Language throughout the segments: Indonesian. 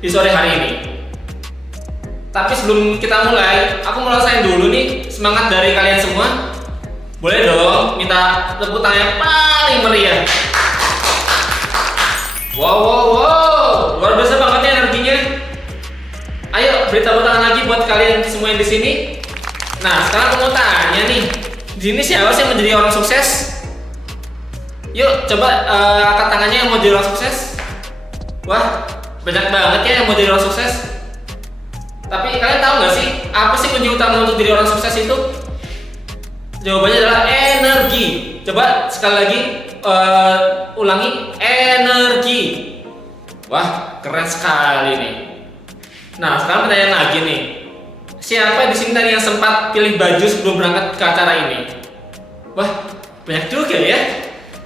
di sore hari ini. Tapi sebelum kita mulai, aku mau rasain dulu nih semangat dari kalian semua. Boleh dong minta tepuk tangan yang paling meriah. Wow, luar biasa banget ya energinya. Ayo beri tepuk tangan lagi buat kalian semua yang di sini. Nah, sekarang aku mau tanya nih, di sini siapa sih yang menjadi orang sukses? Yuk, coba angkat tangannya yang mau jadi orang sukses. Wah, banyak banget ya yang mau jadi orang sukses. Tapi kalian tahu nggak sih apa sih kunci utama untuk jadi orang sukses itu? Jawabannya adalah energi. Coba sekali lagi ulangi, energi. Wah, keren sekali nih. Nah, sekarang pertanyaan lagi nih. Siapa di sini tadi yang sempat pilih baju sebelum berangkat ke acara ini? Wah, banyak juga ya.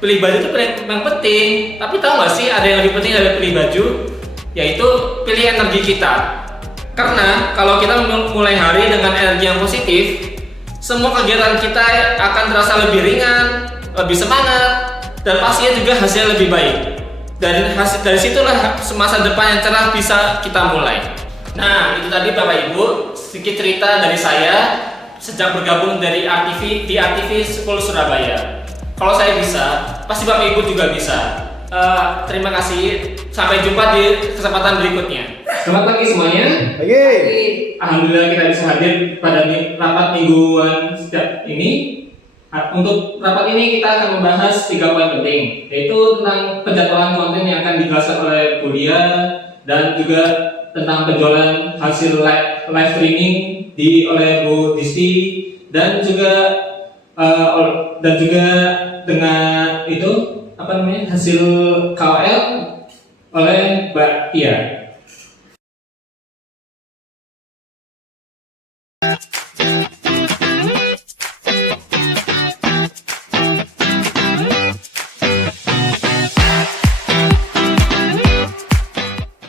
Pilih baju itu yang penting. Tapi tahu nggak sih ada yang lebih penting dari pilih baju? Yaitu pilih energi kita. Karena kalau kita mulai hari dengan energi yang positif, semua kegiatan kita akan terasa lebih ringan, lebih semangat, dan pastinya juga hasilnya lebih baik. Dari situlah masa depan yang cerah bisa kita mulai. Nah, itu tadi Bapak Ibu sedikit cerita dari saya sejak bergabung di RTV School Surabaya. Kalau saya bisa, pasti Bapak Ibu juga bisa. Terima kasih. Sampai jumpa di kesempatan berikutnya. Selamat pagi semuanya. Pagi. Alhamdulillah kita bisa hadir pada rapat mingguan ini. Untuk rapat ini kita akan membahas 3 poin penting, yaitu tentang penjadwalan konten yang akan dijelaskan oleh Bu Dia, dan juga tentang penjualan hasil live streaming oleh Bu Disti, dan juga dengan itu hasil KOL oleh Mbak Tia.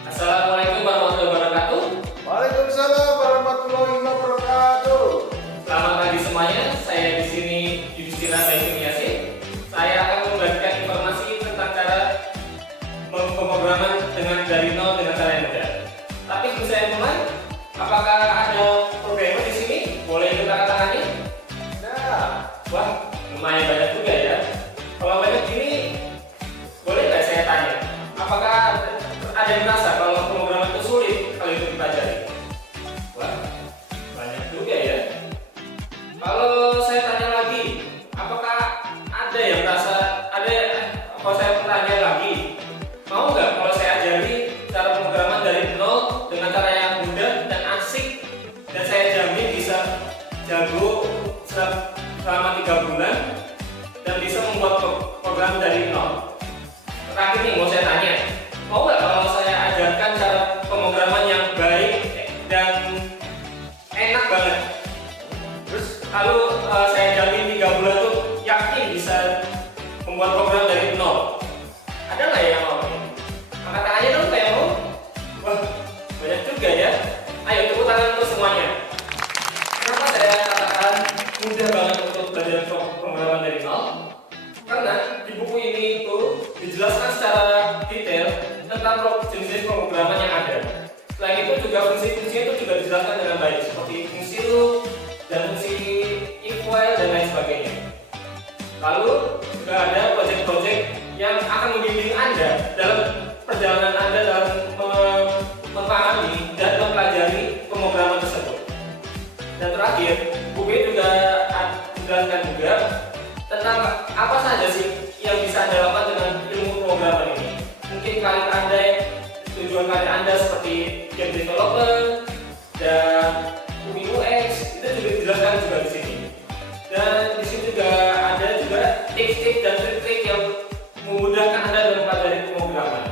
Assalamualaikum warahmatullahi wabarakatuh. Waalaikumsalam warahmatullahi wabarakatuh. Selamat pagi semuanya. Saya di sini Yudhistira Saiful Yasin. Saya akan membagikan informasi tentang cara pemrograman dari nol dengan cara yang mudah. Tapi sebelum saya mulai, apakah ada programmer di sini? Boleh ikut angkat tangannya? Nah, Wah, lumayan banyak juga ya. Kalau banyak ini, boleh nggak saya tanya? Apakah ada yang merasa kalau pemrograman itu sulit kalau itu dipelajari? Wah, banyak juga ya. Kalau saya tanya lagi, apakah ada yang merasa kalau saya tanya lagi, mau nggak kalau saya ajari cara pemrograman dari nol dengan cara yang mudah dan asik, dan saya jamin bisa jago selama 3 bulan dan bisa membuat program dari nol. Terakhir nih mau saya tanya, mau nggak kalau saya ajarkan cara pemrograman yang baik dan enak banget? Terus lalu saya jamin 3 bulan tuh yakin bisa membuat program dari nol. Ada nggak yang mau? Angkat tangannya dong kayak mau. Wah, banyak juga ya. Ayo tepuk tangan untuk semuanya. Kenapa saya katakan mudah banget untuk belajar pemrograman dari nol? Karena di buku ini itu dijelaskan secara detail tentang jenis-jenis pemrograman yang ada. Selain itu juga fungsi-fungsinya itu juga dijelaskan dengan baik, seperti fungsi loop dan fungsi if while dan lain sebagainya. Lalu juga ada project-project yang akan membimbing Anda dalam perjalanan Anda dalam memahami dan mempelajari pemrograman tersebut. Dan terakhir, buku ini juga menjelaskan juga tentang apa saja sih yang bisa Anda lakukan dengan ilmu pemrograman ini. Mungkin tujuan karir Anda seperti game developer dan UI UX itu juga dijelaskan juga di sini. Dan di sini juga ada juga tips-tips dan trik-trik yang memudahkan Anda dalam mempelajari pemrograman.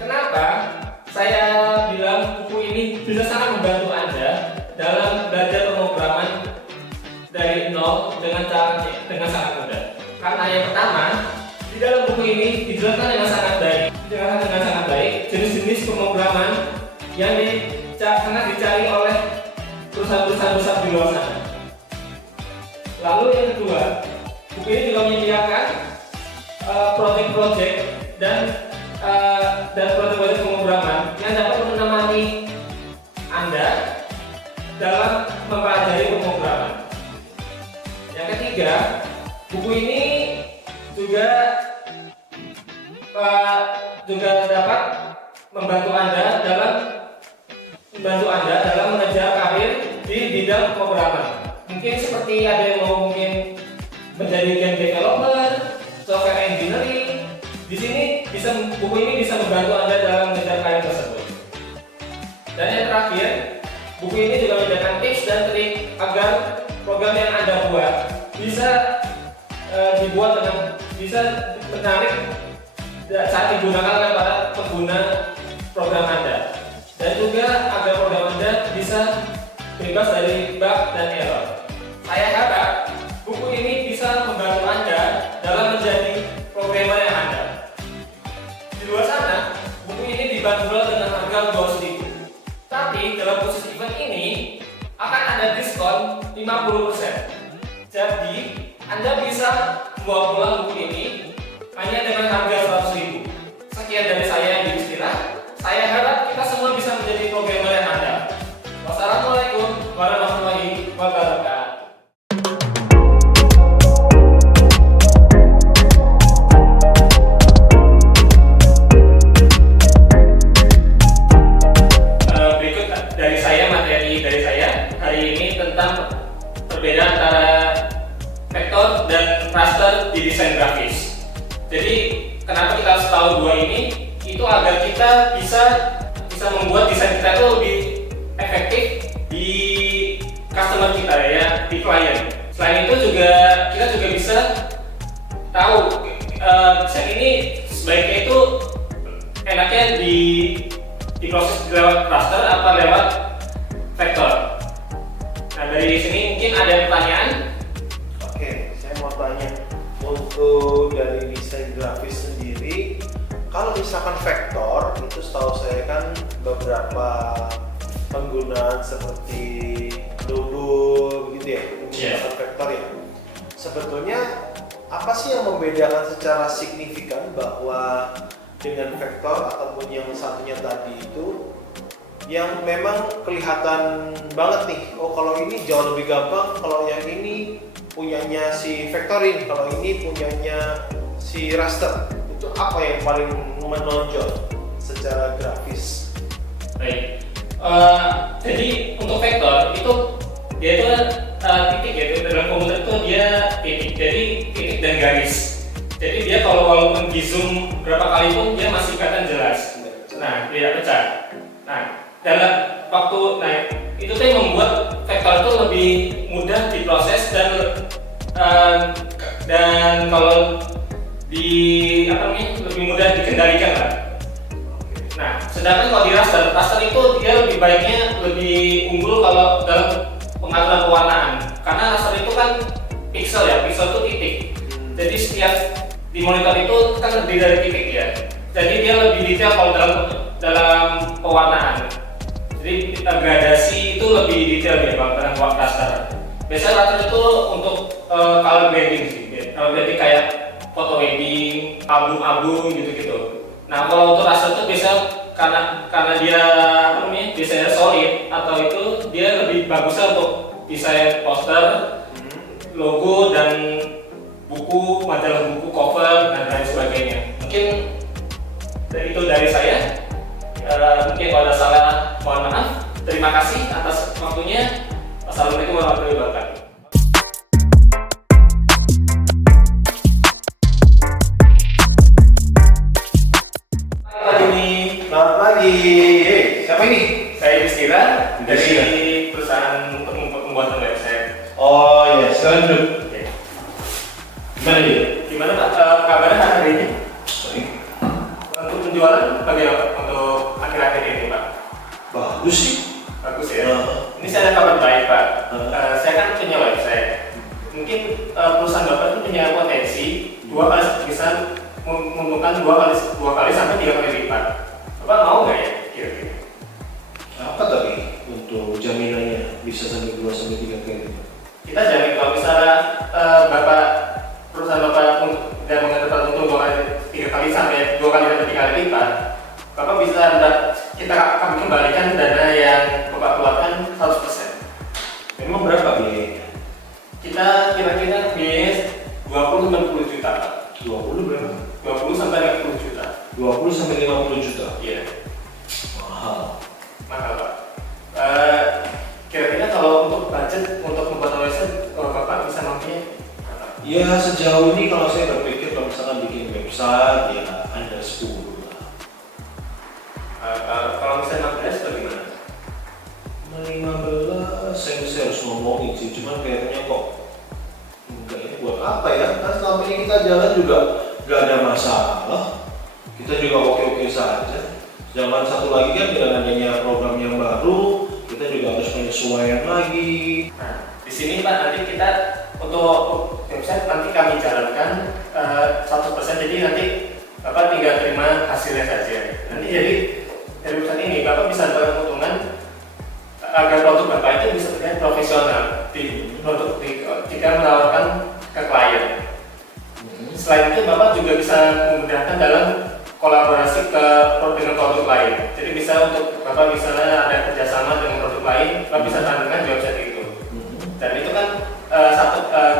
Kenapa saya bilang buku ini bisa sangat membantu Anda dalam belajar pemrograman dari nol dengan sangat mudah? Karena yang pertama, di dalam buku ini dijelaskan dengan sangat baik jenis-jenis pemrograman yang sangat dicari oleh perusahaan-perusahaan besar di luar sana. Lalu yang kedua, buku ini juga menyediakan proyek-proyek dan proyek-proyek pemrograman yang dapat Anda dalam mengejar karir di bidang pemrograman. Mungkin seperti ada yang mau mungkin menjadi game developer, software engineering. Di sini buku ini bisa membantu Anda dalam mengejar karir tersebut. Dan yang terakhir, buku ini juga memberikan tips dan trik agar program yang Anda buat bisa dibuat dengan bisa menarik saat digunakan oleh para pengguna program Anda, dan juga agar program Anda bisa bebas dari bug dan error. Saya harap buku ini bisa membantu Anda dalam menjadi programmer yang handal. Di luar sana, buku ini dibanderol dengan harga 200.000. Tapi dalam khusus event ini akan ada diskon 50%. Jadi Anda bisa membawa pulang buku ini hanya dengan harga 100.000. Sekian dari saya yang Istira. Saya harap kita semua bisa menjadi programmer yang handal. Wassalamualaikum warahmatullahi wabarakatuh. Berikut materi dari saya hari ini tentang perbedaan antara vektor dan raster di desain grafis. Jadi kenapa kita harus tahu dua ini? Itu agar kita bisa membuat desain kita itu lebih efektif di customer kita ya, di klien. Selain itu kita juga bisa tahu desain ini sebaiknya itu enaknya diproses lewat raster apa lewat vektor. Nah, dari sini mungkin ada pertanyaan. Oke, saya mau tanya untuk dari desain grafis sendiri, kalau misalkan vektor itu setahu saya kan beberapa penggunaan seperti logo begitu ya, menggunakan vektor ya. Sebetulnya apa sih yang membedakan secara signifikan bahwa dengan vektor ataupun yang satunya tadi itu yang memang kelihatan banget nih, oh kalau ini jauh lebih gampang, kalau yang ini punyanya si vektorin, kalau ini punyanya si raster. Itu apa yang paling menonjol secara grafis? Baik, jadi untuk vektor itu dia itu titik ya, dalam komputer itu dia titik, jadi titik dan garis. Jadi dia walaupun di zoom berapa kali pun dia masih kelihatan jelas. Nah, tidak pecah. Nah, dalam waktu itu tuh yang membuat vektor itu lebih mudah diproses dan kalau lebih mudah dikendalikan lah. Nah, sedangkan kalau di raster itu dia lebih unggul kalau dalam pengaturan pewarnaan, karena raster itu kan pixel itu titik. Jadi setiap di monitor itu kan terdiri dari titik ya. Jadi dia lebih detail kalau dalam pewarnaan. Jadi gradasi itu lebih detail ya kalau dalam raster. Biasanya raster itu untuk color grading sih. Color grading kayak foto wedding, album gitu-gitu. Nah, kalau untuk raster itu biasa karena dia biasanya solid atau itu dia lebih bagusnya untuk desain poster, logo dan buku, majalah buku, cover dan lain sebagainya. Mungkin itu dari saya. Mungkin kalau ada salah mohon maaf. Terima kasih atas waktunya. Wassalamualaikum warahmatullahi wabarakatuh. Selamat pagi. Siapa ini? Saya Istira dari perusahaan pembuatan website. Oh iya, silakan duduk. Gimana dia? Gimana Pak kabarnya hari ini? Untuk penjualan bagaimana untuk akhir-akhir ini Pak? Bagus sih. Bagus ya. Ini saya ada kabar baik Pak. Saya kan punya website. Mungkin perusahaan Bapak itu punya potensi bisa menguntungkan dua kali sampai 3 kali lipat. Bapak mau nggak ya kira-kira? Apa tadi untuk jaminannya bisa sampai 2 sampai 3 kali lipat? Kita jamin kalau misalnya perusahaan Bapak tidak mendapat untung 2 kali 3 kali sampai 2 kali sampai 3 kali lipat, Bapak bisa kita akan kembalikan dana yang Bapak keluarkan 100%. Memang berapa biayanya? Kita kira-kira biaya 20 sampai 10 juta Pak. 20 berapa? 20 sampai 50 juta. 20 sampai 50 juta. Iya. Wah, Ya sejauh ini kalau saya berpikir kalau misalkan bikin website ya under 10 lah. Kalau misalnya 15 bagaimana? 15 saya harus ngomongin sih, cuman kayaknya kok enggak ya, buat apa ya? Kan selama ini kita jalan juga nggak ada masalah, kita juga oke-oke saja. Jangan satu lagi kan dengan adanya program yang baru, kita juga harus penyesuaian lagi. Nah, di sini Pak nanti kita untuk website nanti kami jalankan 100%, jadi nanti Bapak tinggal terima hasilnya saja. Nanti jadi dari website ini Bapak bisa dapat keuntungan agar produk Bapak itu bisa terlihat profesional di produk jika menawarkan ke klien. Selain itu Bapak juga bisa memudahkan dalam kolaborasi dengan produk lain. Jadi bisa untuk Bapak misalnya ada kerjasama dengan produk lain, Bapak bisa tampilkan di website itu. Dan itu kan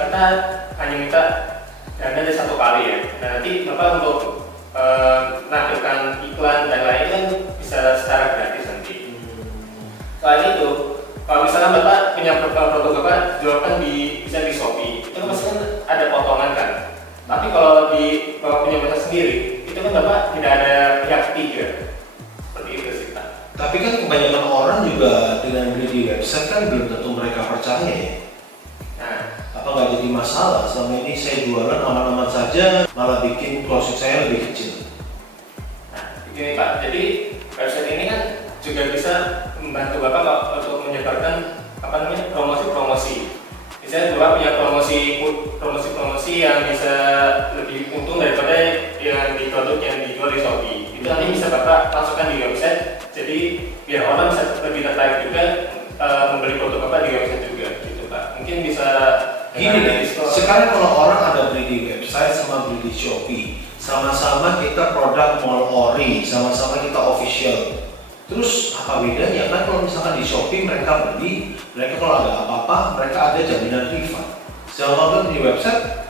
kita hanya minta dana dari 1 kali ya. Nah, nanti Bapak untuk menampilkan iklan dan lain kan bisa secara gratis nanti. Selain itu, kalau misalnya Bapak punya produk Bapak jualkan bisa di Shopee, itu pasti kan ada potongan kan. Tapi kalau Bapak punya website sendiri, itu kan Bapak tidak ada pihak ketiga. Seperti itu sih Pak. Tapi kan kebanyakan orang juga dengan beli di website kan belum tentu mereka percaya ya. Nah, Apa nggak jadi masalah? Selama ini saya jualan aman-aman saja, malah bikin closing saya lebih kecil. Nah, begini Pak. Jadi website ini kan juga bisa membantu Bapak untuk menyebarkan promosi-promosi. Misalnya Bapak punya promosi yang bisa lebih untung daripada yang di produk yang dijual di Shopee. Itu nanti bisa Bapak masukkan di website. Jadi biar orang bisa lebih tertarik juga membeli produk Bapak di website juga, gitu Pak. Mungkin bisa Gini deh, sekarang kalau orang ada beli di website sama beli di Shopee, sama-sama kita produk mall ori, sama-sama kita official. Terus apa bedanya? Kan kalau misalkan di Shopee mereka beli, mereka kalau ada apa-apa, mereka ada jaminan refund. Sedangkan di website,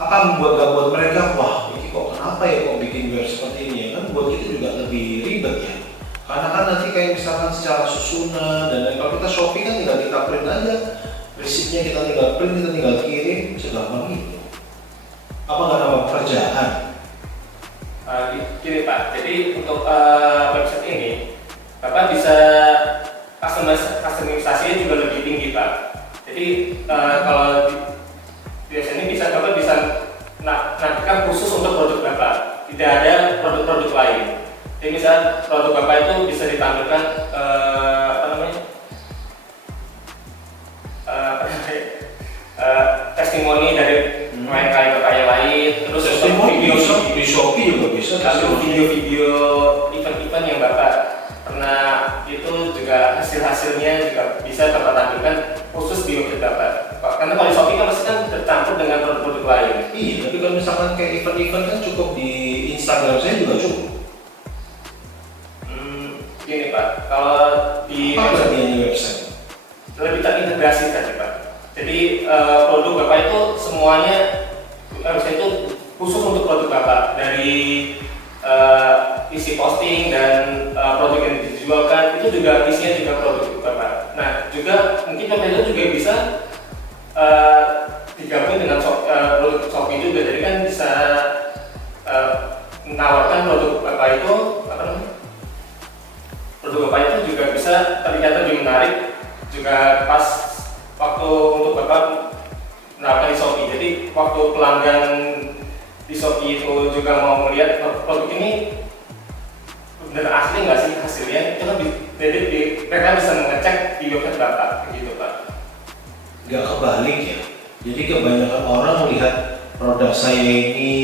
apa membuat buat mereka, wah ini kok kenapa ya kok bikin web seperti ini ya? Kan buat kita juga lebih ribet ya. Karena kan nanti kayak misalkan secara susunan dan lain, kalau kita Shopee kan tinggal kita print aja, resipnya kita tinggal print, kita tinggal kirim, segampang itu. Apa nggak nambah pekerjaan? Gini Pak, jadi untuk website ini Bapak bisa customisasinya juga lebih tinggi Pak. Jadi kalau di website ini Bapak bisa nantikan khusus untuk produk Bapak, tidak ada produk-produk lain. Jadi misal produk Bapak itu bisa ditampilkan testimoni dari klien Bapak yang lain, terus Testimoni di Shopee juga bisa. lalu video-video event-event yang Bapak pernah itu juga hasil-hasilnya juga bisa Bapak tampilkan khusus di website Bapak. Karena kalau di Shopee kan pasti kan tercampur dengan produk-produk lain. Iya, tapi kalau misalkan kayak event-event kan cukup di Instagram saya juga cukup. Gini Pak, kalau di website lebih terintegrasi tadi Pak. Jadi produk Bapak itu semuanya website itu khusus untuk produk Bapak, dari isi posting dan produk yang dijualkan itu juga isinya juga produk Bapak. Nah juga mungkin website itu juga bisa digabung dengan produk Shopee juga, jadi kan bisa menawarkan produk Bapak itu produk Bapak itu juga bisa terlihat lebih menarik juga pas waktu untuk Bapak menawarkan di Shopee. Jadi waktu pelanggan di Shopee itu juga mau melihat produk ini benar asli nggak sih hasilnya, itu kan mereka bisa mengecek di website Bapak, begitu Pak. Nggak kebalik ya. Jadi kebanyakan orang melihat produk saya ini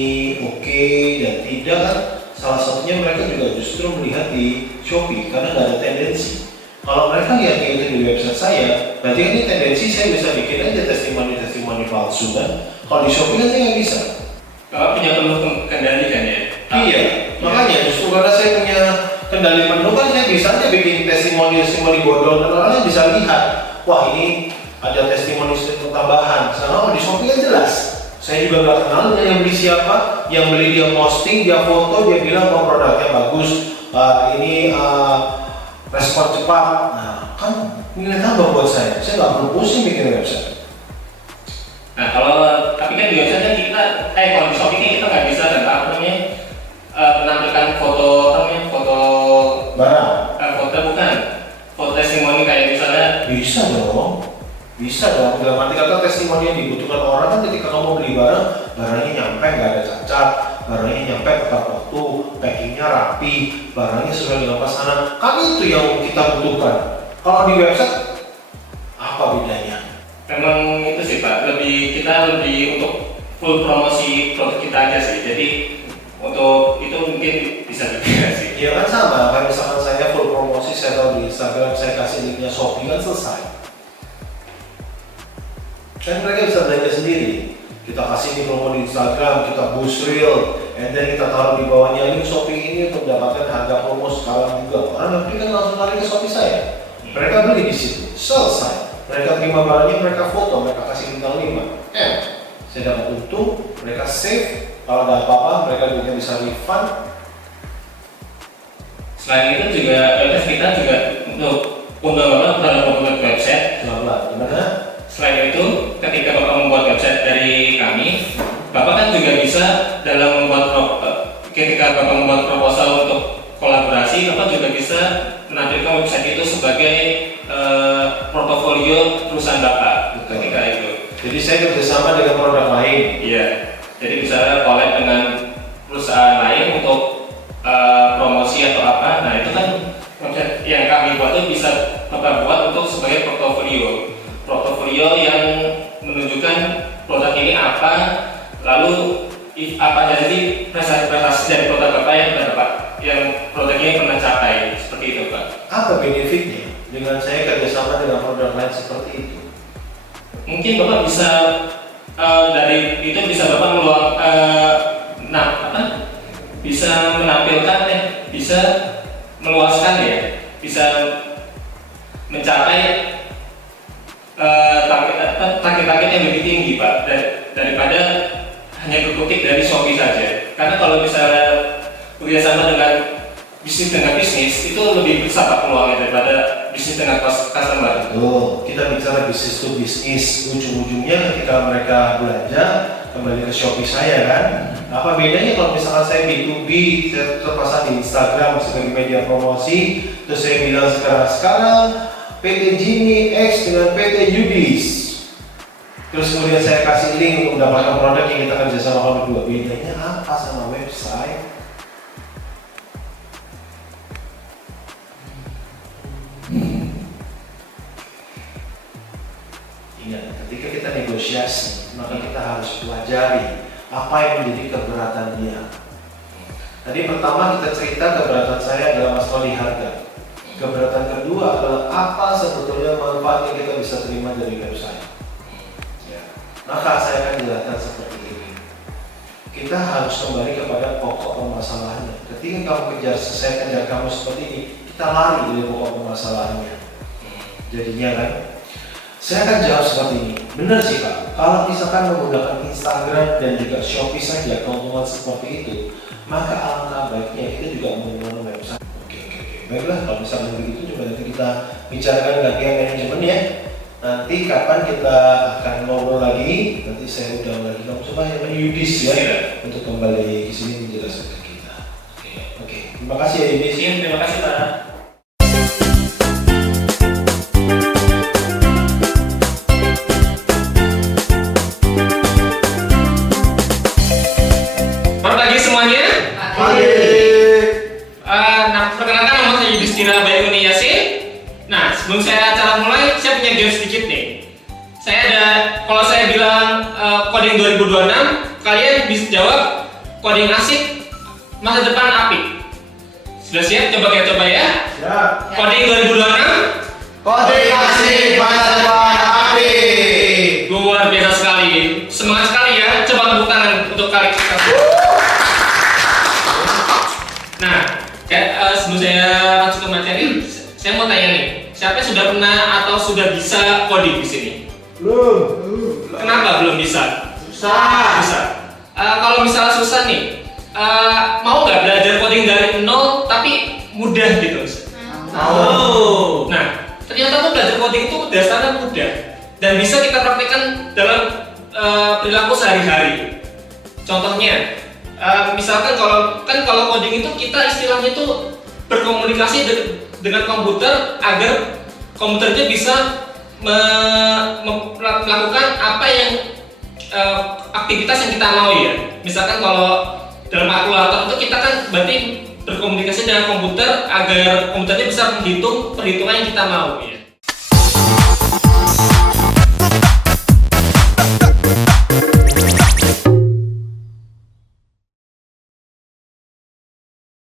oke dan tidak kan. Salah satunya mereka juga justru melihat di Shopee karena nggak ada tendensi. Kalau mereka lihat itu di website saya, berarti ini tendensi saya bisa bikin aja testimoni palsu kan. Kalau di Shopee kan saya nggak bisa. Bapak punya perlu kendali kan ya? Iya, makanya justru karena saya punya kendali penuh kan saya bisa aja bikin testimoni bodong dan orang bisa lihat, wah ini ada testimoni tambahan. Karena di Shopee kan jelas. Saya juga nggak kenal dengan yang beli siapa, yang beli dia posting, dia foto, dia bilang bahwa produknya bagus, ini respon cepat. Nah, kan nilai tambah buat saya nggak perlu pusing bikin website. Nah kalau Tapi kan biasanya kita, kalau di Shopee kan kita nggak bisa kan apa namanya menampilkan foto foto barang. Foto bukan, foto testimoni kayak misalnya. Bisa dong. Dalam arti kata testimoni yang dibutuhkan orang kan ketika kamu beli barang, barangnya nyampe nggak ada cacat, barangnya nyampe tepat waktu, packingnya rapi, barangnya sesuai dengan pesanan. Kan itu yang kita butuhkan. Kalau di website, apa bedanya? Memang itu sih Pak, kita lebih untuk full promosi produk kita aja sih. Jadi untuk itu mungkin bisa berbeda sih. Iya kan sama, kayak misalkan saya full promosi, saya taruh di Instagram, saya kasih linknya Shopee kan selesai. Kan mereka bisa belanja sendiri. Kita kasih di promo di Instagram, kita boost reel, and then kita taruh di bawahnya link Shopee ini untuk mendapatkan harga promo sekarang juga. Orang nanti kan langsung lari ke Shopee saya. Mereka beli di situ, selesai. Mereka terima barangnya, mereka foto, mereka kasih bintang 5. Saya dapat untung, mereka save. Kalau ada apa-apa, mereka juga bisa refund. Selain itu juga kita juga untuk dalam membuat website. Gimana? Selain itu, ketika Bapak membuat website dari kami, Bapak kan juga bisa dalam ketika Bapak membuat proposal untuk kolaborasi, Bapak juga bisa menampilkan website itu sebagai portofolio perusahaan Bapak. Betul. Ketika itu. Jadi saya kerjasama dengan produk lain. Iya. Jadi misalnya collab dengan perusahaan lain untuk promosi atau apa. Nah itu kan website yang kami buat itu bisa Bapak buat untuk sebagai portofolio yang menunjukkan produk ini apa, lalu apa jadi prestasi dari produk Bapak yang produk ini pernah capai, seperti itu Pak. Apa benefitnya dengan saya kerjasama dengan produk lain seperti itu? Mungkin Bapak bisa dari itu bisa Bapak bisa menampilkan bisa meluaskan bisa mencapai target-target yang lebih tinggi Pak daripada hanya berkutik dari Shopee saja. Karena kalau misalnya bekerjasama dengan bisnis itu lebih besar Pak peluangnya daripada bisnis dengan customer. Kita bicara bisnis to bisnis, ujung-ujungnya ketika mereka belanja kembali ke Shopee saya kan. Apa bedanya kalau misalkan saya B2B, saya terpasang di Instagram sebagai media promosi, terus saya bilang sekarang PT Jimmy X dengan PT Yudis. Terus kemudian saya kasih link untuk mendapatkan produk yang kita kerjasama berdua. Bedanya apa sama website? Ingat, ketika kita negosiasi, maka kita harus pelajari apa yang menjadi keberatan dia. Tadi pertama kita cerita keberatan saya adalah masalah di harga. Keberatan kedua adalah apa sebetulnya manfaat yang kita bisa terima dari website. Maka saya akan jelaskan seperti ini. Kita harus kembali kepada pokok permasalahannya. Ketika kamu saya kejar kamu seperti ini, kita lari dari pokok permasalahannya. Jadinya kan, saya akan jawab seperti ini. Benar sih Pak, kalau misalkan menggunakan Instagram dan juga Shopee saja keuntungan seperti itu, maka alangkah baiknya kita juga menggunakan website. Oke. Baiklah, kalau misalnya begitu coba nanti kita bicarakan dengan pihak manajemen ya. Nanti kapan kita akan ngobrol lagi, nanti saya undang lagi kamu coba yang Yudis ya untuk kembali ke sini menjelaskan ke kita. Oke. Terima kasih ya Yudis. Terima kasih Pak. Selamat pagi semuanya. Perkenalkan nama saya Yudhistira Bayuni Yasin. Nah, sebelum saya acara mulai, saya punya game sedikit nih. Kalau saya bilang coding 2026, kalian bisa jawab coding asik, masa depan apik. Sudah siap? Coba ya. Siap. Coding 2026. Coding asik, masa depan apik. Luar biasa sekali. Semangat sekali ya. Coba tepuk tangan untuk kali kita. Nah, sebelum saya masuk ke materi, saya mau tanya nih, siapa yang sudah pernah atau sudah bisa coding di sini? Belum. Kenapa belum bisa? Susah. Kalau misalnya susah nih, mau nggak belajar coding dari nol tapi mudah gitu? Mau. Nah, ternyata tuh belajar coding itu dasarnya mudah dan bisa kita praktekkan dalam perilaku sehari-hari. Contohnya, misalkan kalau coding itu kita istilahnya itu berkomunikasi dengan komputer agar komputernya bisa melakukan apa yang aktivitas yang kita mau ya. Misalkan kalau dalam kalkulator itu kita kan berarti berkomunikasi dengan komputer agar komputernya bisa menghitung perhitungan yang kita mau ya.